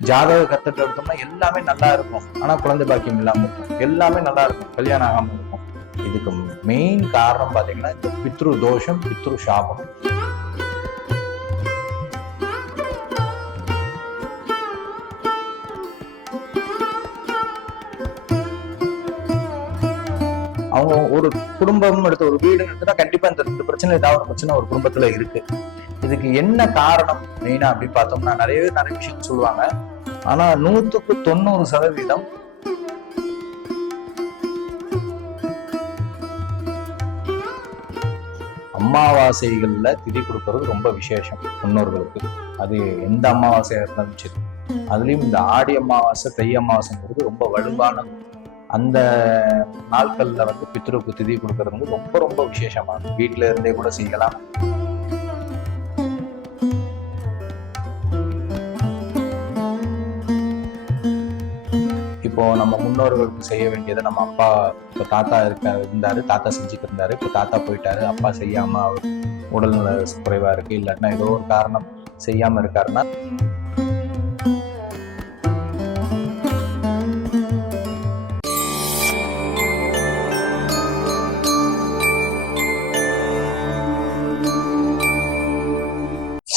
ஜாதக கத்துட்டு எடுத்தோம்னா எல்லாமே நல்லா இருக்கும், ஆனா குழந்தை பாக்கியம் இல்லாம இருக்கும். எல்லாமே நல்லா இருக்கும், கல்யாணம் ஆகாம இருக்கும். இதுக்கு மெயின் காரணம் பாத்தீங்கன்னா இந்த பித்ரு தோஷம், பித்ரு சாபம். அவங்க ஒரு குடும்பம் எடுத்து ஒரு வீடு எடுத்துனா கண்டிப்பா இந்த 2 பிரச்சனை, ஏதாவது ஒரு பிரச்சனை ஒரு குடும்பத்துல இருக்கு. இதுக்கு என்ன காரணம் மெயினா அப்படின்னு பார்த்தோம்னா நிறைய விஷயம் சொல்லுவாங்க. ஆனா 100க்கு 90% அமாவாசைகள்ல திதி கொடுக்கறது ரொம்ப விசேஷம் முன்னோர்களுக்கு. அது எந்த அமாவாசையா இருந்தாலும் சரி. அதுலயும் இந்த ஆடி அமாவாசை, தை அமாவாசைங்கிறது ரொம்ப வலுவான அந்த நாட்கள்ல வந்து பித்ருக்கு திதி கொடுக்கறது வந்து ரொம்ப ரொம்ப விசேஷமானது. வீட்டுல இருந்தே கூட செய்யலாம். இப்போ நம்ம முன்னோர்களுக்கு செய்ய வேண்டியதை நம்ம அப்பா, இப்போ தாத்தா இருந்தாரு, தாத்தா செஞ்சுட்டு இருந்தாரு. இப்போ தாத்தா போயிட்டாரு, அப்பா செய்யாம அவர் உடல்நல குறைவா இருக்கு, இல்லாட்டினா ஏதோ ஒரு காரணம் செய்யாம இருக்காருன்னா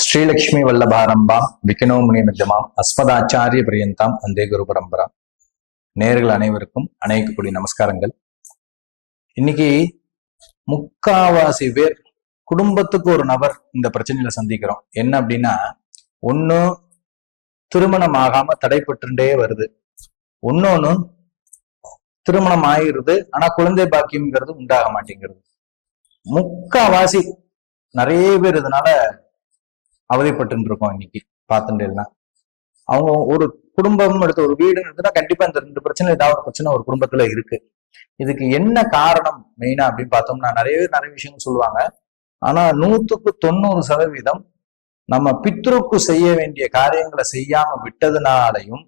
ஸ்ரீலக்ஷ்மி வல்லபாரம்பாம் விக்னோமுனி மத்தியமாம் அஸ்மதாச்சாரிய பிரியந்தாம் வந்தே குரு பரம்பரா. நேயர்கள் அனைவருக்கும் அநேக கோடி நமஸ்காரங்கள். இன்னைக்கு முக்காவாசி பேர் குடும்பத்துக்கு ஒரு நபர் இந்த பிரச்சனையில சந்திக்கிறோம். என்ன அப்படின்னா, ஒண்ணு திருமணம் ஆகாம தடைப்பட்டுட்டே வருது, ஒன்னொன்னு திருமணம் ஆகிருது ஆனா குழந்தை பாக்கியம்ங்கிறது உண்டாக மாட்டேங்கிறது. முக்காவாசி நிறைய பேர் இதனால அவதிப்பட்டு இருக்கோம். இன்னைக்கு பார்த்துட்டேன்னா அவங்க ஒரு குடும்பம் எடுத்து ஒரு வீடு எடுத்துனா கண்டிப்பா இந்த 2 பிரச்சனை, ஏதாவது ஒரு பிரச்சனை ஒரு குடும்பத்துல இருக்கு. இதுக்கு என்ன காரணம் மெயினா அப்படின்னு பார்த்தோம்னா நிறைய விஷயங்கள் சொல்லுவாங்க. ஆனா 100க்கு 90% நம்ம பித்ருக்கு செய்ய வேண்டிய காரியங்களை செய்யாம விட்டதுனாலையும்,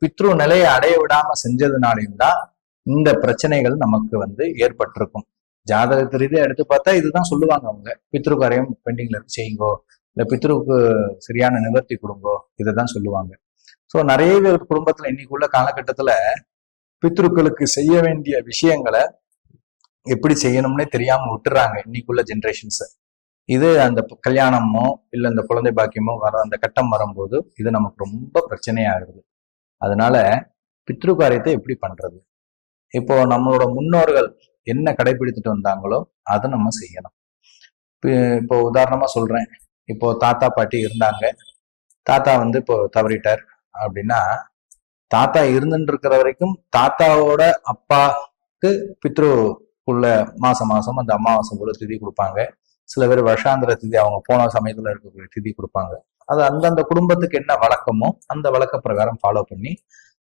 பித்ரு நிலையை அடைய விடாம செஞ்சதுனாலையும் தான் இந்த பிரச்சனைகள் நமக்கு வந்து ஏற்பட்டிருக்கும். ஜாதகத்து ரீதியா எடுத்து பார்த்தா இதுதான் சொல்லுவாங்க. அவங்க பித்ரு காரியம் பெண்டிங்ல இருக்கு, செய்யுங்கோ, இல்ல பித்ருக்கு சரியான நிவர்த்தி கொடுங்கோ, இதைதான் சொல்லுவாங்க. ஸோ நிறைய பேர் குடும்பத்துல இன்னைக்குள்ள காலகட்டத்துல பித்ருக்களுக்கு செய்ய வேண்டிய விஷயங்களை எப்படி செய்யணும்னே தெரியாம விட்டுறாங்க இன்னைக்குள்ள ஜென்ரேஷன்ஸ். இது அந்த கல்யாணமோ இல்ல இந்த குழந்தை பாக்கியமோ வர அந்த கட்டம் வரும்போது இது நமக்கு ரொம்ப பிரச்சனையாகுது. அதனால பித்ரு காரியத்தை எப்படி பண்றது? இப்போ நம்மளோட முன்னோர்கள் என்ன கடைபிடித்துட்டு வந்தாங்களோ அதை நம்ம செய்யணும். இப்போ உதாரணமா சொல்றேன். இப்போ தாத்தா பாட்டி இருந்தாங்க, தாத்தா வந்து இப்போ தவறிட்டார் அப்படின்னா, தாத்தா இருந்துட்டு இருக்கிற வரைக்கும் தாத்தாவோட அப்பாவுக்கு பித்ருக்குள்ள மாசம் அந்த அமாவாசை போல திதி கொடுப்பாங்க. சில பேர் வருஷாந்திர திதி, அவங்க போன சமயத்துல இருக்கக்கூடிய திதி கொடுப்பாங்க. அது அந்தந்த குடும்பத்துக்கு என்ன வழக்கமோ அந்த வழக்க பிரகாரம் ஃபாலோ பண்ணி,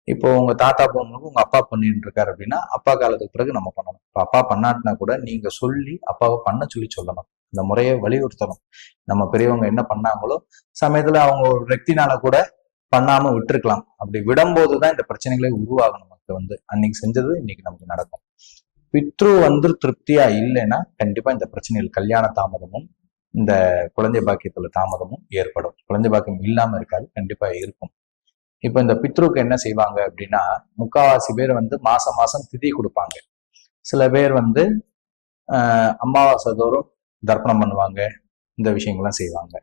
இப்போ உங்க தாத்தா போகும்போது உங்க அப்பா பண்ணிட்டு இருக்காரு அப்படின்னா அப்பா காலத்துக்கு பிறகு நம்ம பண்ணணும். இப்போ அப்பா பண்ணாட்டினா கூட நீங்க சொல்லி அப்பாவை பண்ண சொல்லணும். இந்த முறையை வலியுறுத்தணும். நம்ம பெரியவங்க என்ன பண்ணாங்களோ சமயத்துல அவங்க ஒரு வெக்தினால கூட பண்ணாம விட்டுருக்கலாம். அப்படி விடும்போதுதான் இந்த பிரச்சனைகளே உருவாகும். நமக்கு வந்து அன்னைக்கு செஞ்சது இன்னைக்கு நமக்கு நடக்கும். பித்ரு வந்து திருப்தியா இல்லைன்னா கண்டிப்பா இந்த பிரச்சனைகள் கல்யாண தாமதமும் இந்த குழந்தை பாக்கியத்துல தாமதமும் ஏற்படும். குழந்தை பாக்கியம் இல்லாம இருக்காது, கண்டிப்பா இருக்கும். இப்ப இந்த பித்ருக்கு என்ன செய்வாங்க அப்படின்னா, முக்காவாசி பேர் வந்து மாசம் திதி கொடுப்பாங்க. சில பேர் வந்து அமாவாசை தோறும் தர்ப்பணம் பண்ணுவாங்க, இந்த விஷயங்கள்லாம் செய்வாங்க.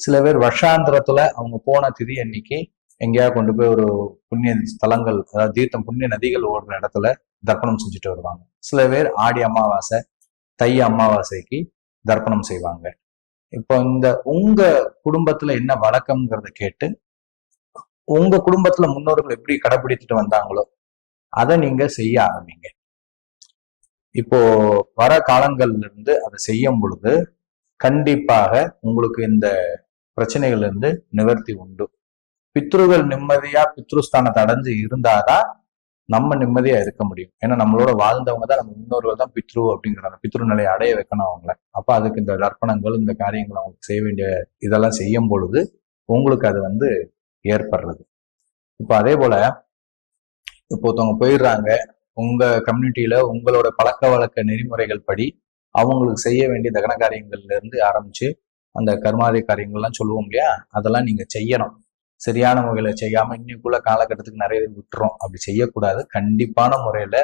சில பேர் வருஷாந்திரத்துல அவங்க போன திதி அன்னைக்கு எங்கேயாவது கொண்டு போய் ஒரு புண்ணிய ஸ்தலங்கள், அதாவது தீர்த்தம், புண்ணிய நதிகள் ஓடுற இடத்துல தர்ப்பணம் செஞ்சுட்டு வருவாங்க. சில பேர் ஆடி அமாவாசை, தை அமாவாசைக்கு தர்ப்பணம் செய்வாங்க. இப்போ இந்த உங்க குடும்பத்துல என்ன வழக்கம்ங்கிறத கேட்டு உங்க குடும்பத்துல முன்னோர்கள் எப்படி கடைபிடித்துட்டு வந்தாங்களோ அதை நீங்க செய்ய ஆரம்பிங்க. இப்போ வர காலங்கள்ல இருந்து அதை செய்யும் பொழுது கண்டிப்பாக உங்களுக்கு இந்த பிரச்சனைகள்ல இருந்து நிவர்த்தி உண்டு. பித்ருகள் நிம்மதியா பித்ருஸ்தானத்தை அடைஞ்சு இருந்தாதான் நம்ம நிம்மதியா இருக்க முடியும். ஏன்னா நம்மளோட வாழ்ந்தவங்க தான், நம்ம முன்னோர்கள் தான் பித்ரு அப்படிங்கிறாங்க. பித்ரு நிலையை அடைய வைக்கணும் அவங்கள. அப்ப அதுக்கு இந்த தர்ப்பணங்கள், இந்த காரியங்கள் அவங்களுக்கு செய்ய வேண்டிய இதெல்லாம் செய்யும் பொழுது உங்களுக்கு அது வந்து ஏற்படுறது. இப்போ அதே போல இப்போ ஒருத்தவங்க போயிடுறாங்க, உங்க கம்யூனிட்டியில உங்களோட பழக்க வழக்க நெறிமுறைகள் படி அவங்களுக்கு செய்ய வேண்டிய தகன காரியங்கள்ல இருந்து ஆரம்பிச்சு அந்த கர்மாதி காரியங்கள்லாம் சொல்லுவோம் இல்லையா, அதெல்லாம் நீங்க செய்யணும். சரியான முறையில செய்யாம இன்னைக்குள்ள காலகட்டத்துக்கு நிறைய பேர் விட்டுறோம். அப்படி செய்யக்கூடாது. கண்டிப்பான முறையில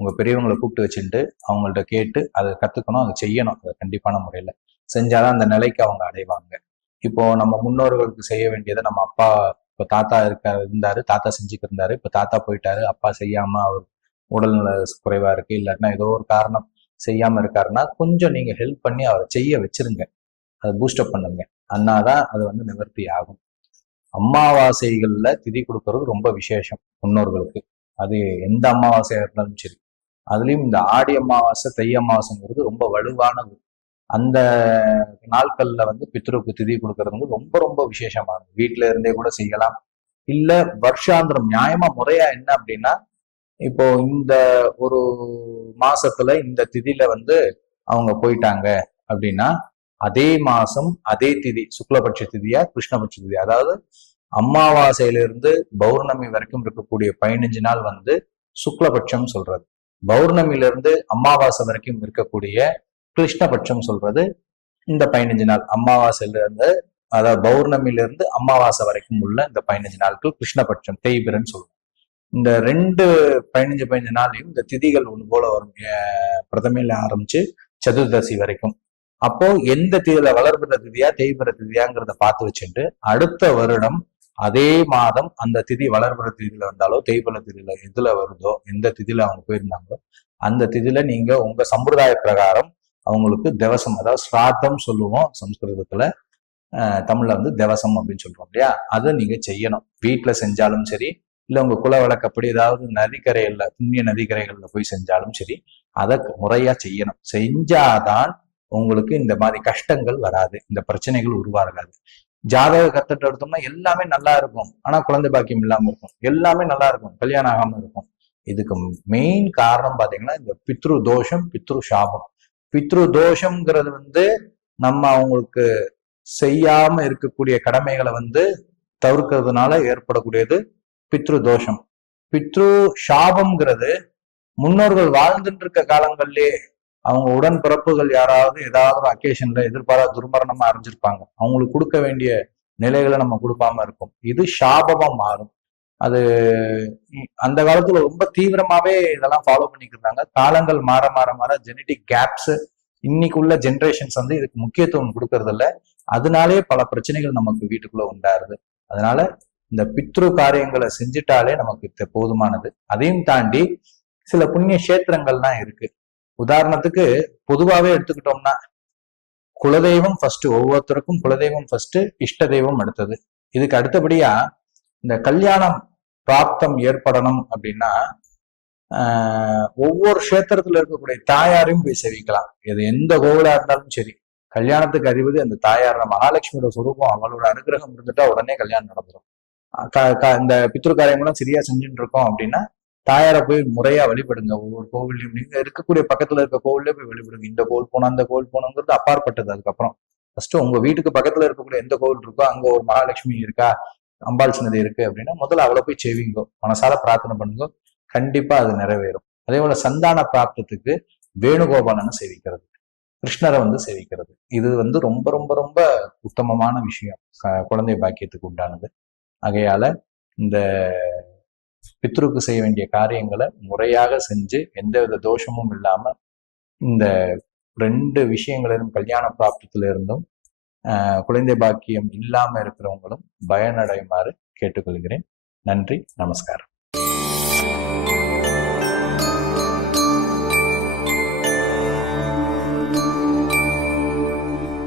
உங்க பெரியவங்களை கூப்பிட்டு வச்சுட்டு அவங்கள்ட்ட கேட்டு அதை கத்துக்கணும், அதை செய்யணும். அதை கண்டிப்பான முறையில செஞ்சாதான் அந்த நிலைக்கு அவங்க அடைவாங்க. இப்போ நம்ம முன்னோர்களுக்கு செய்ய வேண்டியதை நம்ம அப்பா, இப்போ தாத்தா இருந்தாரு, தாத்தா செஞ்சுட்டு இருந்தாரு, இப்போ தாத்தா போயிட்டாரு, அப்பா செய்யாம அவர் உடல்நல குறைவா இருக்கு, இல்லாட்டினா ஏதோ ஒரு காரணம் செய்யாம இருக்காருன்னா கொஞ்சம் நீங்க ஹெல்ப் பண்ணி அவரை செய்ய வச்சிருங்க, அதை பூஸ்டப் பண்ணுங்க. அண்ணாதான் அது வந்து நிவர்த்தி ஆகும். அமாவாசைகள்ல திதி கொடுக்கறது ரொம்ப விசேஷம் முன்னோர்களுக்கு. அது எந்த அமாவாசையா இருந்தாலும் சரி. அதுலயும் இந்த ஆடி அமாவாசை, தை அமாவாசைங்கிறது ரொம்ப வலுவானது. அந்த நாட்கள்ல வந்து பித்ருக்கு திதி கொடுக்கறது வந்து ரொம்ப ரொம்ப விசேஷமானது. வீட்டுல இருந்தே கூட செய்யலாம். இல்ல வருஷாந்திரம் நியாயமா முறையா என்ன அப்படின்னா, இப்போ இந்த ஒரு மாசத்துல இந்த திதியில வந்து அவங்க போயிட்டாங்க அப்படின்னா, அதே மாசம் அதே திதி சுக்லபட்ச திதியா கிருஷ்ணபட்ச திதி, அதாவது அமாவாசையிலிருந்து பௌர்ணமி வரைக்கும் இருக்கக்கூடிய 15 நாள் வந்து சுக்லபட்சம் சொல்றது. பௌர்ணமியிலிருந்து அமாவாசை வரைக்கும் இருக்கக்கூடிய கிருஷ்ணபட்சம் சொல்றது இந்த 15 நாள். அமாவாசையில இருந்து, அதாவது பௌர்ணமியிலிருந்து அமாவாசை வரைக்கும் உள்ள இந்த 15 நாட்கள் கிருஷ்ணபட்சம், தேய்பிரன்னு சொல்லுவோம். இந்த 15 நாளையும் இந்த திதிகள் ஒன்று போல வரும். பிரதமையில ஆரம்பிச்சு சதுர்தசி வரைக்கும். அப்போ எந்த திதியில வளர்பிற திதியா தேய்பிற திதியாங்கிறத பார்த்து வச்சுட்டு அடுத்த வருடம் அதே மாதம் அந்த திதி வளர்பிற திதியில வந்தாலோ தேய்பிற திதியில எதுல வருதோ, எந்த திதியில அவங்க போயிருந்தாங்களோ அந்த திதியில நீங்க உங்க சம்பிரதாய பிரகாரம் அவங்களுக்கு திவசம், அதாவது ஸ்ராத்தம் சொல்லுவோம் சம்ஸ்கிருதத்துல, தமிழ்ல வந்து திவசம் அப்படின்னு சொல்றோம் இல்லையா, அதை நீங்க செய்யணும். வீட்டுல செஞ்சாலும் சரி, இல்ல உங்க குல வழக்கப்படி ஏதாவது நதிக்கரைகள்ல, புண்ணிய நதிக்கரைகள்ல போய் செஞ்சாலும் சரி, அதை முறையா செய்யணும். செஞ்சாதான் உங்களுக்கு இந்த மாதிரி கஷ்டங்கள் வராது, இந்த பிரச்சனைகள் உருவாகாது. ஜாதக கத்துட்டு எடுத்தோம்னா எல்லாமே நல்லா இருக்கும், ஆனா குழந்தை பாக்கியம் இல்லாம இருக்கும். எல்லாமே நல்லா இருக்கும், கல்யாணம் ஆகாம இருக்கும். இதுக்கு மெயின் காரணம் பாத்தீங்கன்னா இந்த பித்ரு தோஷம், பித்ரு சாபம். பித்ரு தோஷம்ங்கிறது வந்து நம்ம அவங்களுக்கு செய்யாம இருக்கக்கூடிய கடமைகளை வந்து தவிர்க்கிறதுனால ஏற்படக்கூடியது பித்ரு தோஷம். பித்ரு சாபம்ங்கிறது முன்னோர்கள் வாழ்ந்துட்டு இருக்க காலங்கள்லயே அவங்க உடன் பிறப்புகள் யாராவது ஏதாவது ஒரு அக்கேஷன்ல எதிர்பாராத துர்மரணமா அறிஞ்சிருப்பாங்க, அவங்களுக்கு கொடுக்க வேண்டிய நிலைகளை நம்ம கொடுக்காம இருக்கும். இது சாபமா மாறும். அது அந்த காலத்துல ரொம்ப தீவிரமாவே இதெல்லாம் ஃபாலோ பண்ணிட்டு இருந்தாங்க. காலங்கள் மாற மாற மாற ஜெனட்டிக் கேப்ஸ், இன்னைக்கு உள்ள ஜென்ரேஷன்ஸ் வந்து இதுக்கு முக்கியத்துவம் கொடுக்கறது இல்லை. அதனாலே பல பிரச்சனைகள் நமக்கு வீட்டுக்குள்ள உண்டாருது. அதனால இந்த பித்ரு காரியங்களை செஞ்சுட்டாலே நமக்கு போதுமானது. அதையும் தாண்டி சில புண்ணிய கஷேத்திரங்கள்லாம் இருக்கு. உதாரணத்துக்கு பொதுவாவே எடுத்துக்கிட்டோம்னா குலதெய்வம் ஃபர்ஸ்ட், ஒவ்வொருத்தருக்கும் குலதெய்வம் ஃபர்ஸ்ட், இஷ்ட தெய்வம் அடுத்தது. இதுக்கு அடுத்தபடியா இந்த கல்யாணம் பிராப்தம் ஏற்படணும் அப்படின்னா ஒவ்வொரு கஷேத்திரத்துல இருக்கக்கூடிய தாயாரையும் போய் சேவிக்கலாம். இது எந்த கோவிலா இருந்தாலும் சரி. கல்யாணத்துக்கு அதிபதி அந்த தாயார், மகாலட்சுமியோட சுரூபம், அவளோட அனுகிரகம் இருந்துட்டா உடனே கல்யாணம் நடந்துடும். இந்த பித்ரு காரியங்களும் சரியா செஞ்சுட்டு இருக்கோம் அப்படின்னா தாயாரை போய் முறையா வழிபடுங்க. ஒவ்வொரு கோவிலையும் நீங்க இருக்கக்கூடிய பக்கத்துல இருக்க கோவிலே போய் வழிபடுங்க. இந்த கோவில் போனா அந்த கோவில் போனோங்கிறது அப்பாற்பட்டது. அதுக்கப்புறம் ஃபர்ஸ்ட் உங்க வீட்டுக்கு பக்கத்துல இருக்கக்கூடிய எந்த கோவில் இருக்கோ, அங்க ஒரு மகாலட்சுமி இருக்கா, அம்பாள் சன்னதி இருக்கு அப்படின்னா முதல்ல அவளை போய் செய்வீங்க, மனசால பிரார்த்தனை பண்ணுங்க, கண்டிப்பா அது நிறைவேறும். அதே போல சந்தான பிராப்தத்துக்கு வேணுகோபாலனை சேவிக்கிறது, கிருஷ்ணரை வந்து சேவிக்கிறது, இது வந்து ரொம்ப ரொம்ப ரொம்ப உத்தமமான விஷயம், குழந்தை பாக்கியத்துக்கு உண்டானது. ஆகையால இந்த பித்ருக்கு செய்ய வேண்டிய காரியங்களை முறையாக செஞ்சு எந்தவித தோஷமும் இல்லாம இந்த 2 விஷயங்களிலும், கல்யாண பிராப்தத்துல இருந்தும் குழந்தை பாக்கியம் இல்லாம இருக்கிறவங்களும் பயனடையுமாறு கேட்டுக்கொள்கிறேன். நன்றி, நமஸ்காரம்.